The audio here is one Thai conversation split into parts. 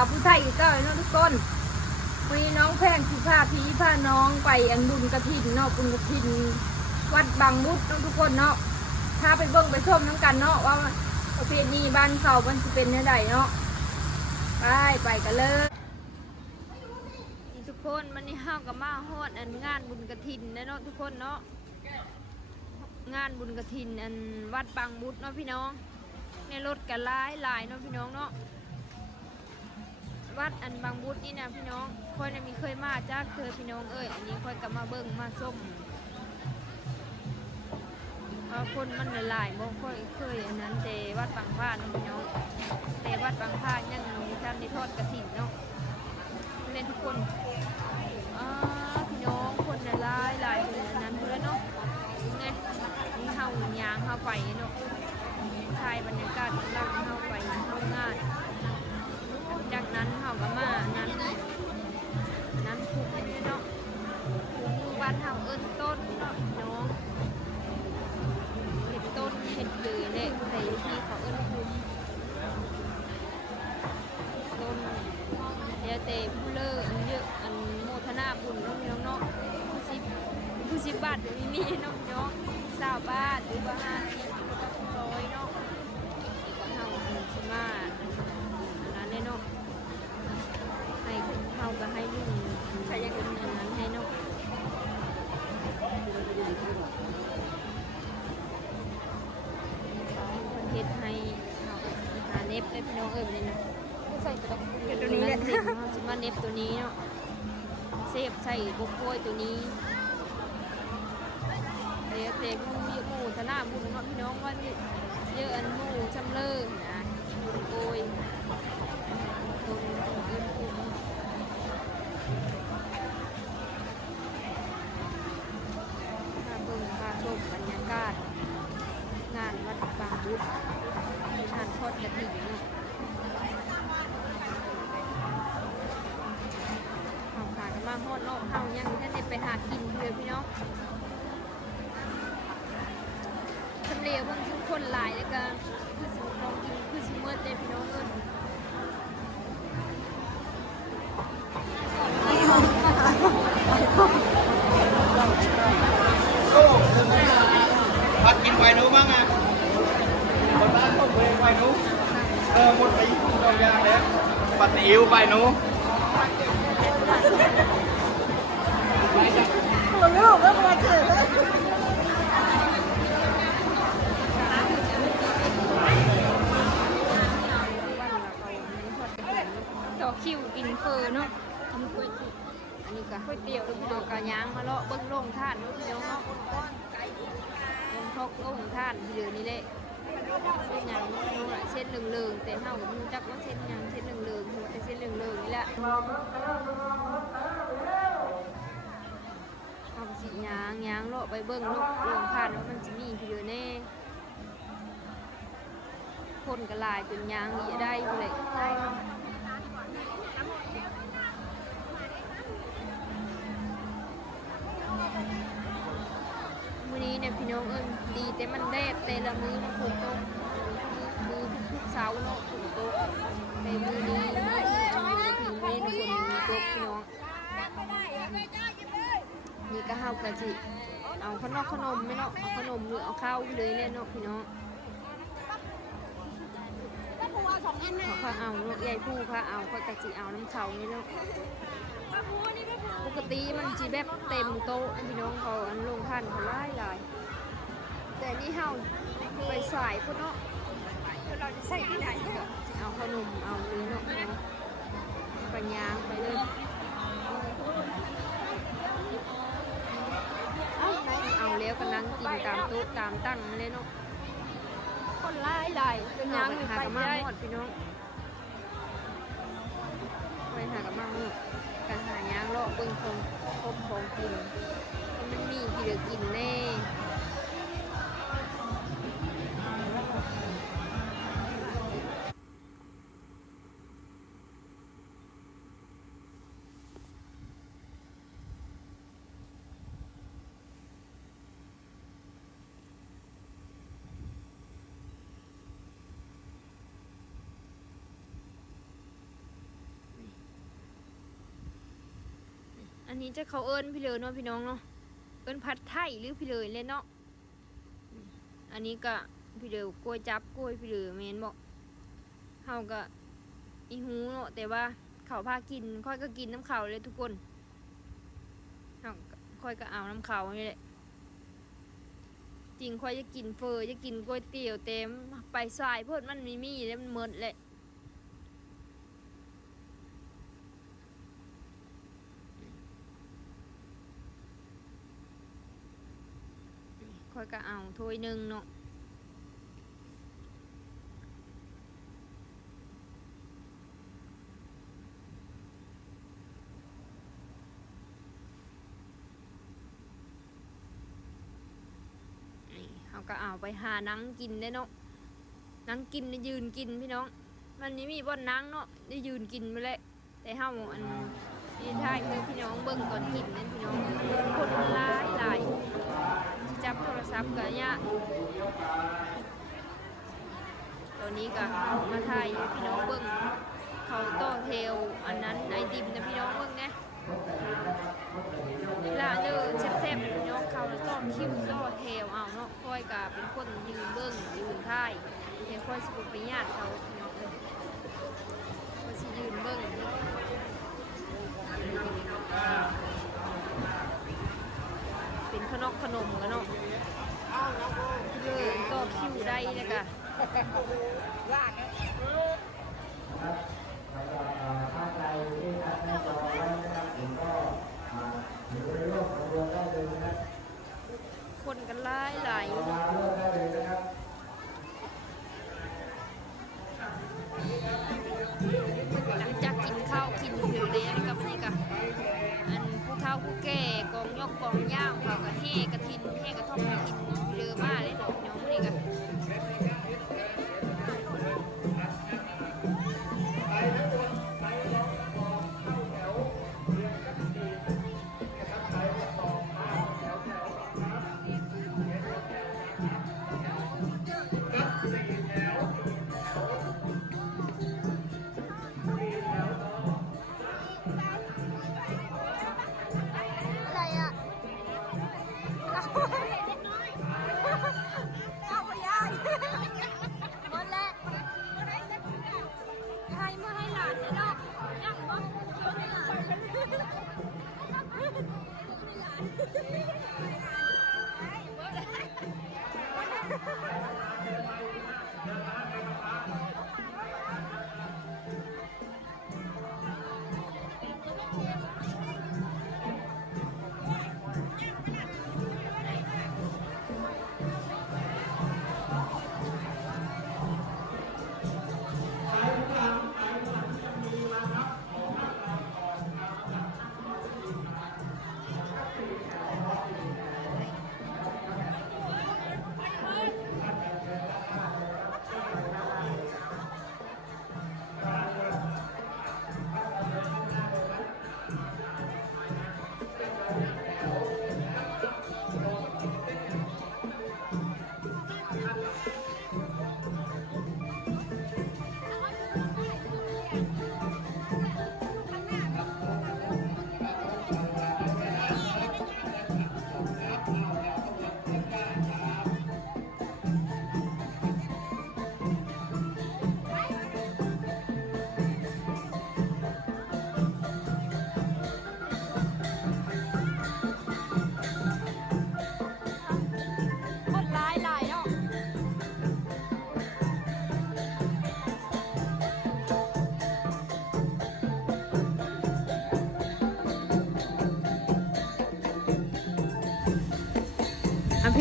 าวผู้ไทยอยู่เจ้าเนาะทุกคนมีน้องแพงสิพาพี่พาน้องไปอันบุญกระถิ่นเนาะบุญกระถิ่นวัดบางมุดเนาะทุกคนเนาะพาไปเบิ่งไปชมน้ำกันเนาะว่าประเพณีบ้านเขามันจะเป็นยังไงเนาะไปกันเลยทุกคนมันนี่ห้าวกับมาฮอดอันงานบุญกระถิ่นนะเนาะทุกคนเนาะงานบุญกระถิ่นอันวัดบางมุดเนาะพี่น้องในรถกันหลายเนาะพี่น้องเนาะวัดอันบางมุดนี่นะพี่น้องค่อยน่ะมีเคยมาจากเคยพี่น้องเอ้ยอันนี้ค่อยกลับมาเบิ่งมาส้มคนมันหลายบ่ค่อยเคยอันนั้นแต่วัดบางพาเนาะพี่น้องแต่วัดบางพายังมีท่านในทอดกระถิ่นเนาะเล่นทุกคนพี่น้องคนหลายคนนั้นเพื่อนเนาะไงนี่เฮายางเฮาไปเนาะถ่ายบรรยากาศตั้งเฮาไปเฮางานจากนั้นเฮาก็มานั้นผูกไปเนาะผูกมือบ้านเฮาเอิ้นต้นเนาะพี่น้องเห็ดต้นเห็ดเลยแหละแต่ที่เขาเอิ้นผูกต้นเดี๋ยวแต่ผู้เลิกอันเยอะอันโมทนาบุญเนาะพี่น้องเนาะผู้สิบบาทเดี๋ยวนี้นี่เนาะพี่น้อง20 บาทหรือว่า50 100เนาะเฮาสิมาอันนั้นเนาะให้เฮาก็ให้ลุงใช้ยังอันนั้นให้เนาะเฮ็ดให้หาเน็บได้พี่น้องเอ้ยนี่นะใส่ตัวนี้แหละเฮาสิมาเน็บตัวนี้เนาะเซฟใส่บกโวยตัวนี้เดี๋ยวเตะหมูธนาบุญเนาะพี่น้องว่าเยอะอันหมูชำเลิศนะบุญโกยตัวเอิ้นผูกมาเบิ่งพาชมบรรยากาศงานวัดบางบุตงานทอดกระถิ่นเนาะเอาขากันมาฮอดเนาะเฮายังท่านได้ไปหากินเลยพี่น้องทำเลบางทุกคนหลายแล้วก็คือสิลองกินคือสิเมื่อเต็มพี่น้องเอิ้นพัดกินไวนู้บ้างอ่ะคนร้านต้มเลยไวนู้หมดไปเรายางแล้วปัดอิ๋วไวนู้ตัวลูกก็มาเกิดต่อคิวกินเฟอเนาะทำก๋วยเตี๋ยวอันนี้ก็ก๋วยเตี๋ยวพี่น้องกะย่างมาเลาะเบิ้งโล่งท่านเนาะพี่น้องเนาะลงทอกโล่งท่านที่เดือนนี้แหละเป็นอย่างนู้นเส้นเหลืองๆแต่เฮาก็รู้จักว่าเส้นอย่างเส้นเหลืองๆแต่เส้นเหลืองๆนี่แหละเอาสิย่างเลาะไปเบิ้งเนาะโล่งท่านว่ามันจะมีที่เดือนแน่คนกระลายจนย่างนี่ได้เลยมื้อนี้เนี่ยพี่น้องเอิ้นดีแต่มันแดดแต่ละมื้อมันฝนตกมือทุกเช้าเนาะฝนตกแต่มื้อนี้ถึงเล่นฝนมีตกพี่น้องนี่ก็เฮากะจิเอาขนมไม่เนาะเอาขนมหรือเอาข้าวเลยเล่นเนาะพี่น้องเขาเอาเนาะใหญ่ผู้พาเอาเขากะจิเอาน้ำเขานี่เนาะปกติมันจีแบบเต็มโต๊ะพี่น้องเขาอันลงท่านเขาหลายแต่นี่เฮาไปสายพวกเนาะเราจะใส่ที่ไหนเอาขนมเอาเลยเนาะพี่น้องปัญญาไปเลยเอาแล้วก็นั่งกินตามโต๊ะตามตั้งเลยเนาะคนหลายเป็นยังหากับมาหมดพี่น้องไปหากับมาหมดการหายางเลาะเบิ่งของครบของกินมันมีที่เดือกินแน่ อันนี้จะเขาเอิ้นพี่เลยเนาะพี่น้องเนาะเอิ้นผัดไทยหรือพี่เลยเลยเนาะอันนี้ก็พี่เลยกล้วยจับกล้วยพี่เลยแมนบอกเฮาก็อีหูเนาะแต่ว่าเขาพากินค่อยก็กินน้ำเขาเลยทุกคนเฮาค่อยก็เอาน้ำเขานี่แหละจริงค่อยจะกินเฟอจะกินก๋วยเตี๋ยวเต็มไปสายเพิ่นมันมีแล้วมันหมดแหละค่อยก็เอาถ้วยหนึ่งเนาะเขาก็เอาไปหานังกินได้เนาะนังกินได้ยืนกินพี่น้องมันนี้มีบ่อนนังเนาะได้ยืนกินไปเลยแต่เฮาอันนี่ท้ายคือพี่น้องเบิ่งก่อนกินนั่นพี่น้องคนหลายจับโทรศัพท์กันเนี่ยตอนนี้ก็มาถ่ายพี่น้องเบิ่งเขาต่อเทลอันนั้นไอติมนะพี่น้องเบิ่งไงล่าเด้อแซ่บๆพี่น้องเขาต่อคิวต่อเทลเอาเนาะค่อยก็เป็นคนยืนเบิ่งยืนถ่ายเดี๋ยวค่อยสิไปญาติเขาพี่น้องค่อยสิยืนเบิ่งเป็นขนมกันเนาะเลยก็คิวได้เลยกะคนกันหลายอยู่หลังจากกินข้าวกินอยู่แล้วนี่กับนี่กะอันผู้เฒ่าผู้แก่กองยกกองย่างเขาก็แห่กระทินแห่กระท่อมกระทินเรือมาเลยเนาะน้องนี่กะ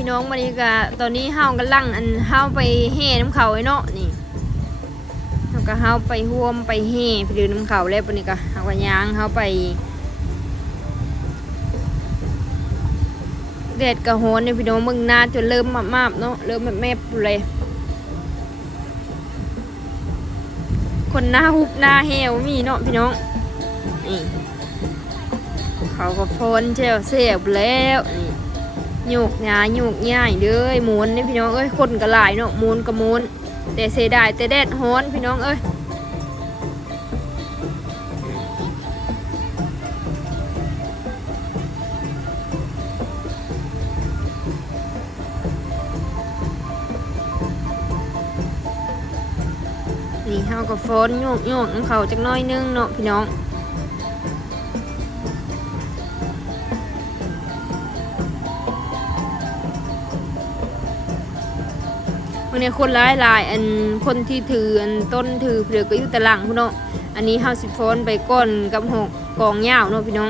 พี่น้องวันนี้ก็ตอนนี้เฮากันลั่งอันเฮาไปแห่น้ำเขาไอ้เนาะนี่เฮาก็เฮาไปห่วมไปแห่ไปดูน้ำเขาแล้ววันนี้ก็เฮาก็ย่างเฮาไปแดดกระโหนเนี่ยพี่น้องมึงหน้าจนเริ่มมาบๆเนาะเริ่มแม่เลยคนหน้าหุบหน้าแหวมีเนาะพี่น้องนี่เขาก็พ้นเชลเสียบแล้วนี่โยกง่ายเด้อหมุนนี่พี่น้องเอ้ยคนก็หลายเนาะหมุนก็หมุนแต่เสียดายแต่แดดฮ้อนพี่น้องเอ้ย เฮาก็ฟ้อนโยกน้ำเขาจักหน้อยนึงเนาะพี่น้องวันนี้คนหลายอันคนที่ถืออันต้นถือเปลือกก็อยู่ตะหลังพี่น้องอันนี้เฮาสิฟ้อนไปก้นกับหกกองยาวเนาะพี่น้อง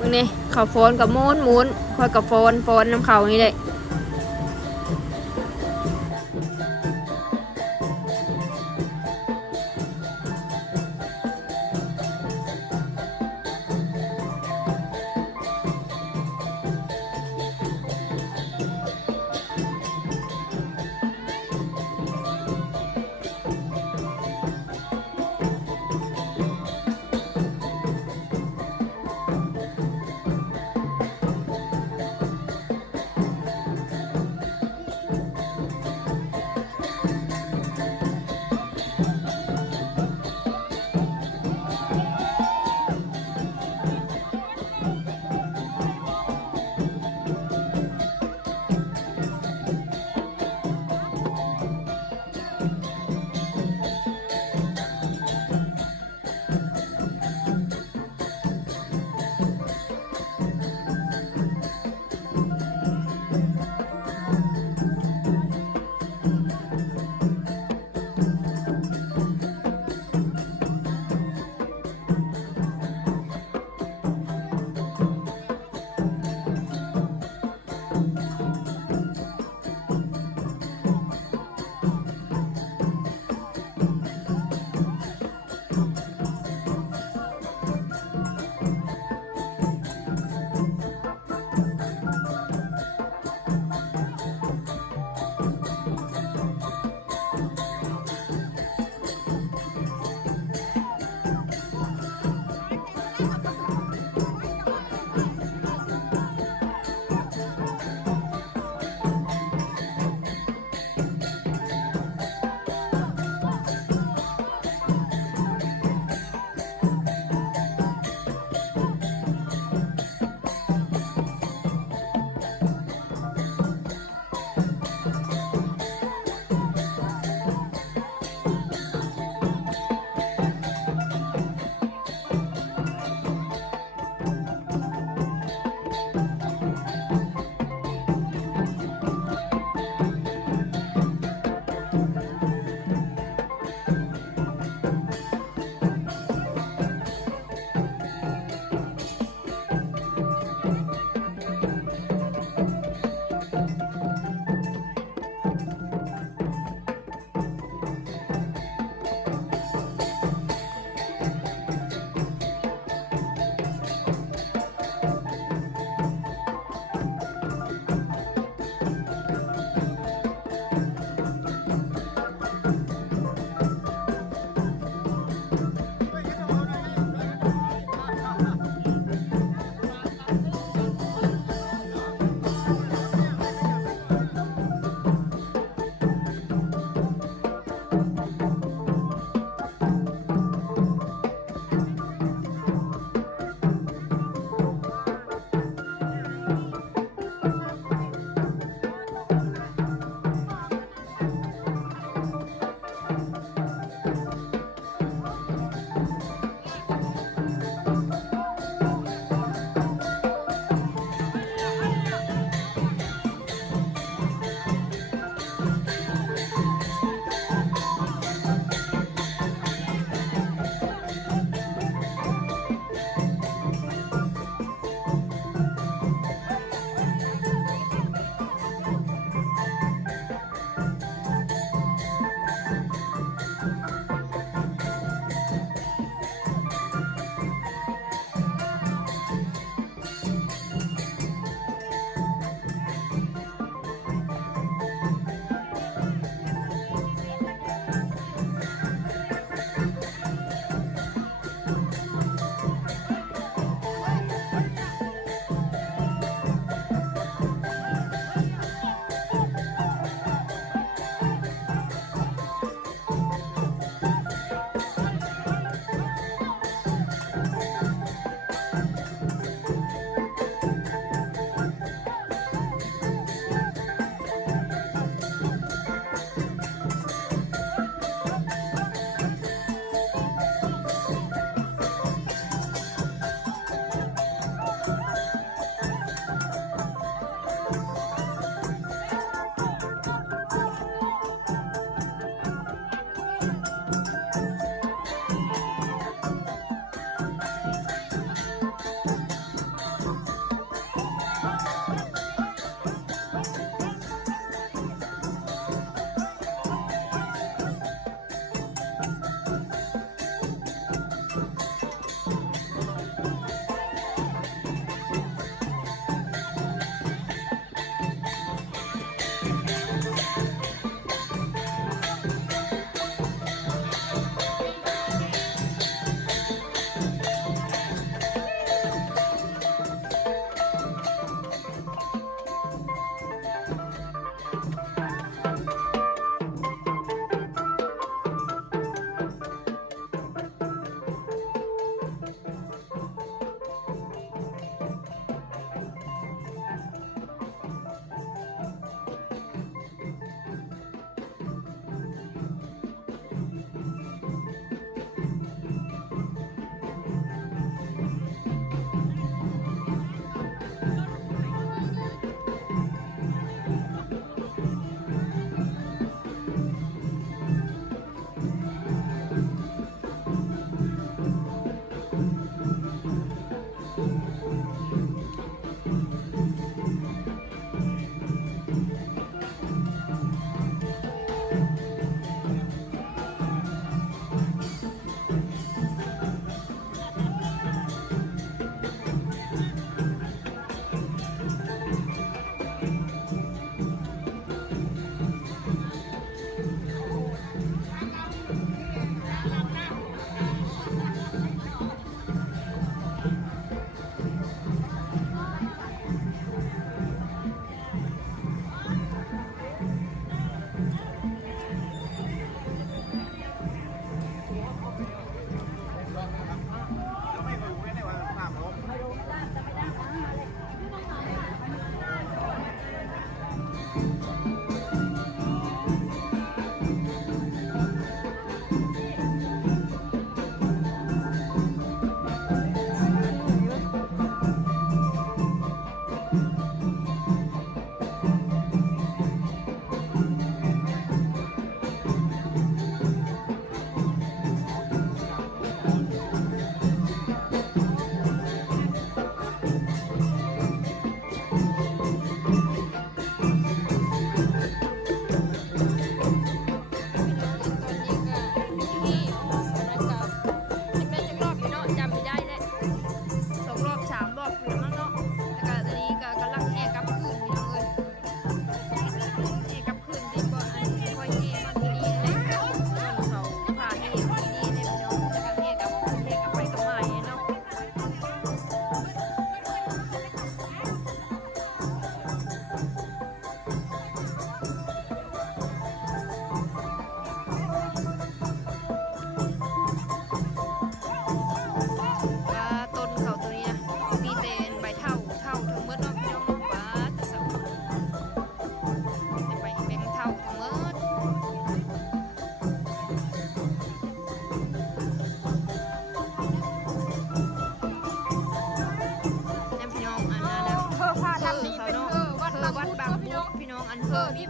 วันนี้เขาฟ้อนกับม้วนค่อยกับฟ้อนน้ำเขานี่แหละ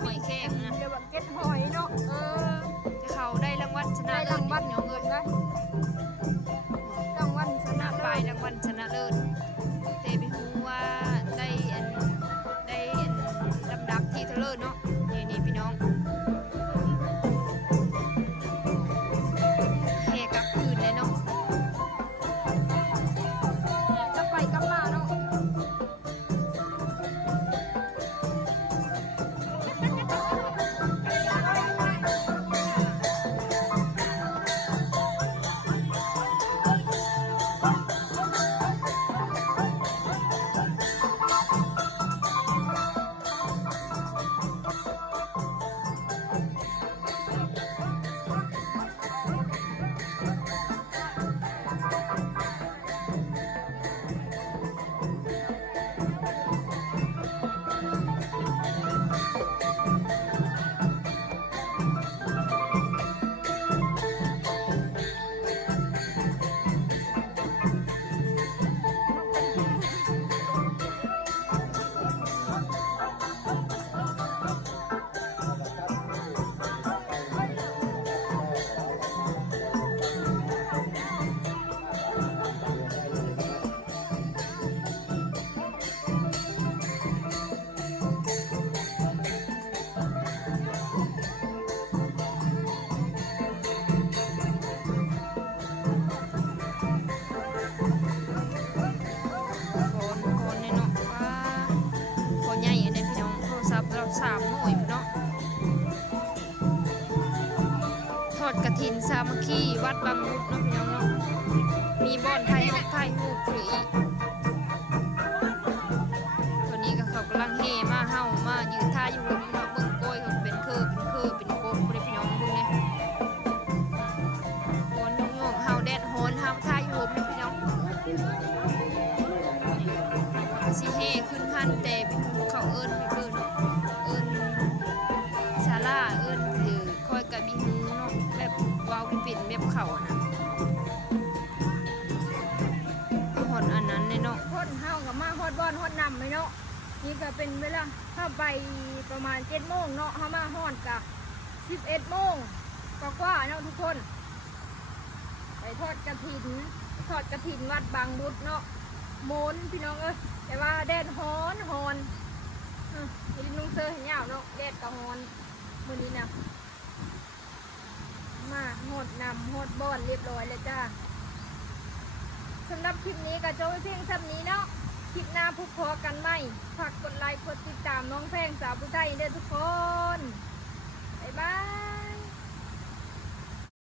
หอยแข็งนะ เดี๋ยวแบบเก็ตหอยเนาะ แต่เขาได้รางวัลชนะ ได้ เลิ รา ศ งวัล น้องเอิญ ได้รางวัลช ห นะ น้า เลิ ปลาย ศ รางวัลชนะเลิศแต่ไปรู้ว่าได้ลำดับที่เทาเลิศเนาะนี่พี่น้องแห่กลับคืนเลยเนาะ จะไปกลับมาเนาะ โคนเนี่ยเนาะว่าโคนใหญ่เนี่ยพี่น้องโทรศัพท์เรา3 หน่วยพี่น้องทอดกระถินสามัคคีวัดบางมุดเนาะพี่น้องเนาะมีบ่อนไทยฮอกไทยฮูกหรืออีกตัวนี้ก็เขากำลังเฮมาเฮามายืนท่าอยู่บนเนาะเบิ่งโกยเขาเป็นเป็นโกดบ่ได้พี่น้องพวกนี้โคนยงเฮาแดดโหนเฮาท่าอยู่บนพี่น้อง สิเฮขึ้นพันแต่เขาเอิญเอิญซาร่าเอิญหรือคอยกับบีฮูเนาะแบบวาวปิ่นแบบเขาอะนะหอนอันนั้นเลยเนาะ ฮอดเฮากับมาฮอดบอนฮอดนำเลยเนาะนี่ก็เป็นเวลาถ้าไปประมาณ7 โมงเนาะเฮามาฮอดกะ11 โมงกว่าๆเนาะทุกคนไปทอดกระถินวัดบางบุตรเนาะโมนพี่น้องเอ้ยแต่ว่าแดดฮ้อนมีนุ่งเสื้อแขนยาวเนาะแดดก็ฮ้อนมื้อนี้นะมาฮอดนำฮอดบอนเรียบร้อยแล้วจ้าสำหรับคลิปนี้ก็จบไว้เพียงเท่านี้เนาะคลิปหน้าพบกันใหม่ฝากกดไลค์กดติดตามน้องแพงสาวผู้ไทยเด้อทุกคนบ๊ายบาย